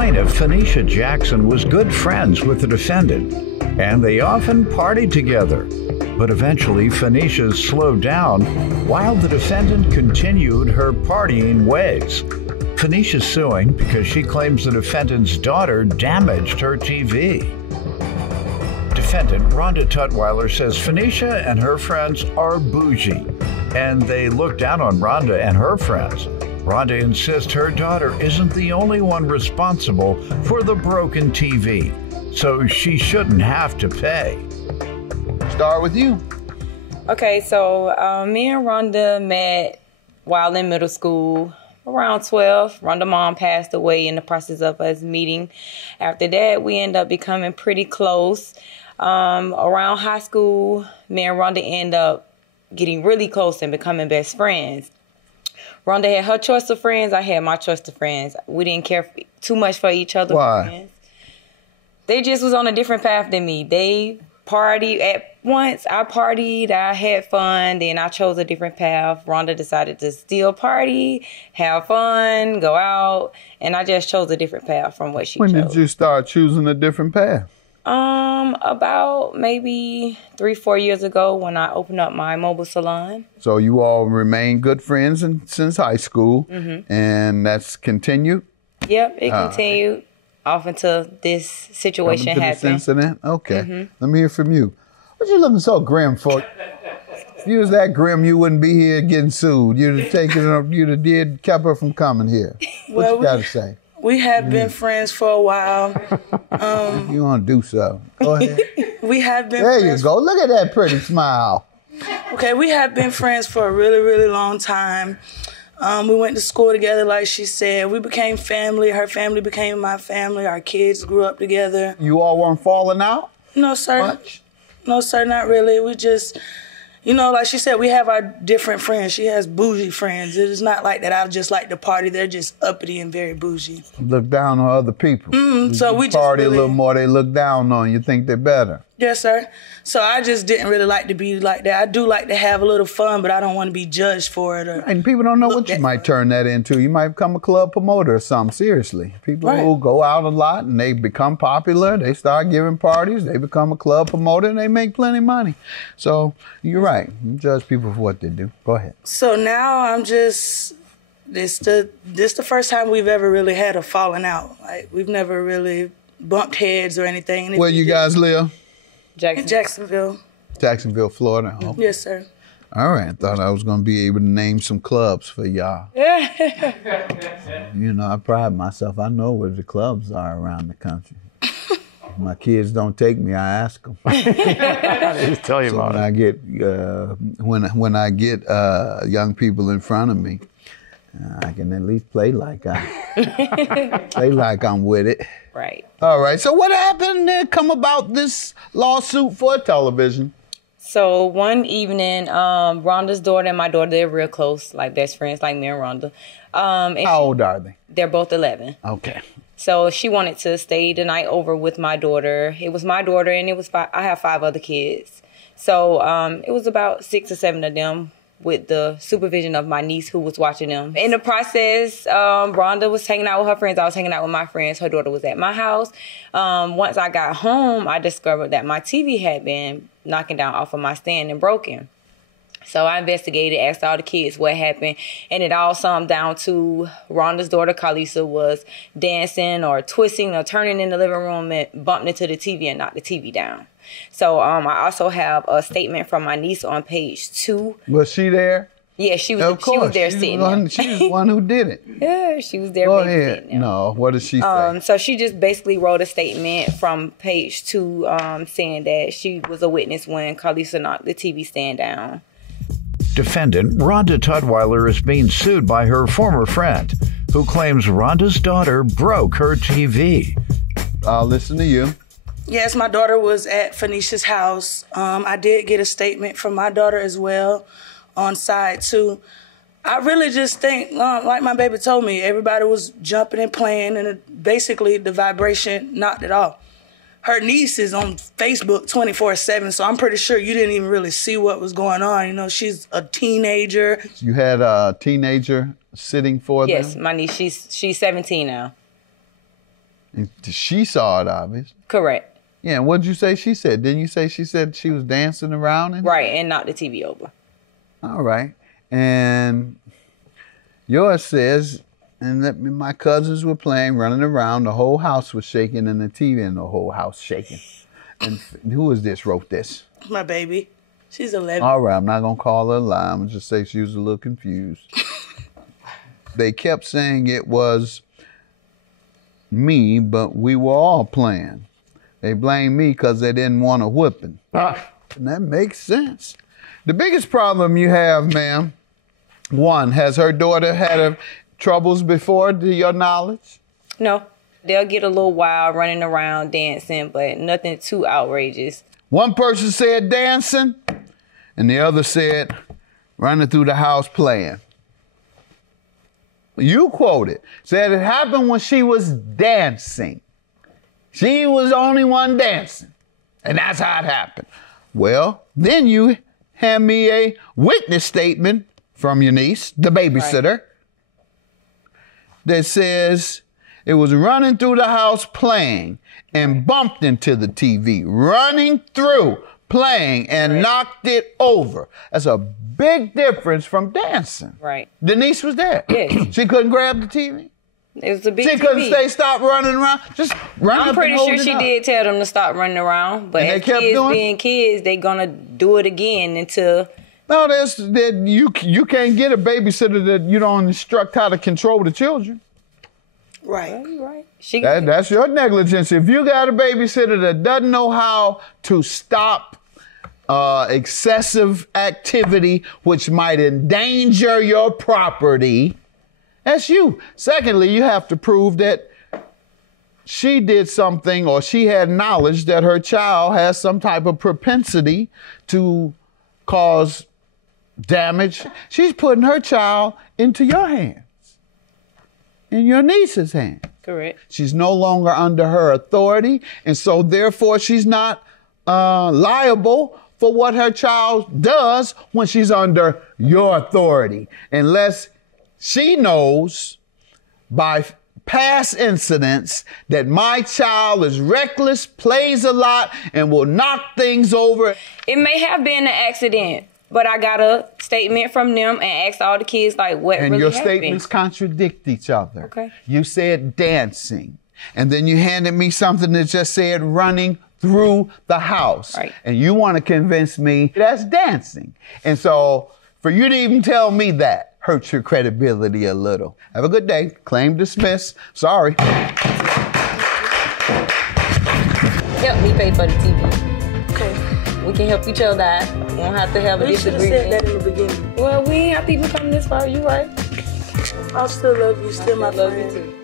plaintiff, Phoenicia Jackson, was good friends with the defendant, and they often partied together. But eventually, Phoenicia slowed down while the defendant continued her partying ways. Phoenicia's suing because she claims the defendant's daughter damaged her TV. Defendant Rhonda Tutwiler says Phoenicia and her friends are bougie, and they look down on Rhonda and her friends. Rhonda insists her daughter isn't the only one responsible for the broken TV, so she shouldn't have to pay. Start with you. Okay, so me and Rhonda met while in middle school, around 12. Rhonda's mom passed away in the process of us meeting. After that, we ended up becoming pretty close. Around high school, me and Rhonda ended up getting really close and becoming best friends. Rhonda had her choice of friends. I had my choice of friends. We didn't care too much for each other. Why? Friends. They just was on a different path than me. They partied at once. I partied. I had fun. Then I chose a different path. Rhonda decided to still party, have fun, go out. And I just chose a different path from what she chose. When did you start choosing a different path? About maybe 3-4 years ago when I opened up my mobile salon. So you all remain good friends since high school, and that's continued? Yep, it continued off until this situation happened. This incident? Okay. Let me hear from you. What you looking so grim for? If you was that grim, you wouldn't be here getting sued. You'd have taken her, you'd have kept her from coming here. What you got to say? We have been friends for a while. You want to do so? Go ahead. We have been There friends. you go. Look at that pretty smile. Okay, we have been friends for a really, really long time. We went to school together, like she said. We became family. Her family became my family. Our kids grew up together. You all weren't falling out? No, sir. Much? No, sir, not really. We just, you know, like she said, we have our different friends. She has bougie friends. It is not like that I just like to party. They're just uppity and very bougie. Look down on other people. So we You just party really, a little more, they look down on you, think they're better. Yes, sir. So I just didn't really like to be like that. I do like to have a little fun, but I don't want to be judged for it. And people don't know what you might turn that into. You might become a club promoter or something, seriously. People who go out a lot and they become popular, they start giving parties, they become a club promoter, and they make plenty of money. So you're right. You judge people for what they do. Go ahead. So now I'm just, this the first time we've ever really had a falling out. Like, we've never really bumped heads or anything. Where you guys live? Jacksonville. Jacksonville, Florida. Oh. Yes, sir. All right. I thought I was going to be able to name some clubs for y'all. You know, I pride myself. I know where the clubs are around the country. If my kids don't take me, I ask them. Just tell you about it. When I get young people in front of me, I can at least play like I'm with it. Right. All right. So what happened to come about this lawsuit for television? So one evening, Rhonda's daughter and my daughter, they're real close, like best friends, like me and Rhonda. How old are they? They're both 11. Okay. So she wanted to stay the night over with my daughter. It was my daughter, and I have 5 other kids. So it was about 6 or 7 of them, with the supervision of my niece who was watching them. In the process, Rhonda was hanging out with her friends. I was hanging out with my friends. Her daughter was at my house. Once I got home, I discovered that my TV had been knocking down off of my stand and broken. So I investigated, asked all the kids what happened, and it all summed down to Rhonda's daughter, Carlisa, was dancing or twisting or turning in the living room and bumped into the TV and knocked the TV down. So I also have a statement from my niece on page 2. Was she there? Yeah, she was. Of course. She was there sitting there. She was the one who did it. Yeah, she was there. Go sitting ahead. there. No, what did she say? So she just basically wrote a statement from page 2 saying that she was a witness when Carlisa knocked the TV stand down. Defendant Rhonda Tutwiler is being sued by her former friend, who claims Rhonda's daughter broke her TV. I'll listen to you. Yes, my daughter was at Phoenicia's house. I did get a statement from my daughter as well on side 2. I really just think, like my baby told me, everybody was jumping and playing, and basically the vibration knocked it off. Her niece is on Facebook 24/7, so I'm pretty sure you didn't even really see what was going on. You know, she's a teenager. You had a teenager sitting for them? Yes, my niece, she's 17 now. And she saw it, obviously. Correct. Yeah, and what did you say she said? Didn't you say she said she was dancing around? Right, and knocked the TV over. All right. And yours says, and my cousins were playing, running around, the whole house was shaking, and the TV in the whole house shaking. And who is this, wrote this? My baby. She's 11. All right, I'm not going to call her a lie. I'm going to just say she was a little confused. They kept saying it was me, but we were all playing. They blamed me because they didn't want a whipping. And that makes sense. The biggest problem you have, ma'am, one, has her daughter had troubles before, to your knowledge? No. They'll get a little wild, running around, dancing, but nothing too outrageous. One person said dancing, and the other said running through the house playing. You quoted, said it happened when she was dancing. She was the only one dancing, and that's how it happened. Well, then you hand me a witness statement from your niece, the babysitter, that says it was running through the house playing and bumped into the TV, running through, playing, and knocked it over. That's a big difference from dancing. Right. Denise was there. Yes. She couldn't grab the TV. It was a big She TV. couldn't stop running around. Just run I'm up pretty and hold sure it she up. did tell them to stop running around, but And they as kept kids doing? being kids, they gonna do it again until. No, you can't get a babysitter that you don't instruct how to control the children. Right. Right. She. That's your negligence. If you got a babysitter that doesn't know how to stop excessive activity which might endanger your property, that's you. Secondly, you have to prove that she did something or she had knowledge that her child has some type of propensity to cause damage. She's putting her child into your hands, in your niece's hands. Correct. She's no longer under her authority, and so therefore she's not liable for what her child does when she's under your authority, unless she knows by past incidents that my child is reckless, plays a lot, and will knock things over. It may have been an accident, but I got a statement from them and asked all the kids, like, what And really your happened. statements contradict each other. Okay. You said dancing, and then you handed me something that just said running through the house. Right. And you want to convince me that's dancing. And so for you to even tell me that hurts your credibility a little. Have a good day. Claim dismissed. Sorry. Help me pay for the TV. Okay. We can help each other out. We don't have to have a You should have said that in the beginning. Well, we ain't have to even come this far. You right. I still love you. Still my I love you friend. too.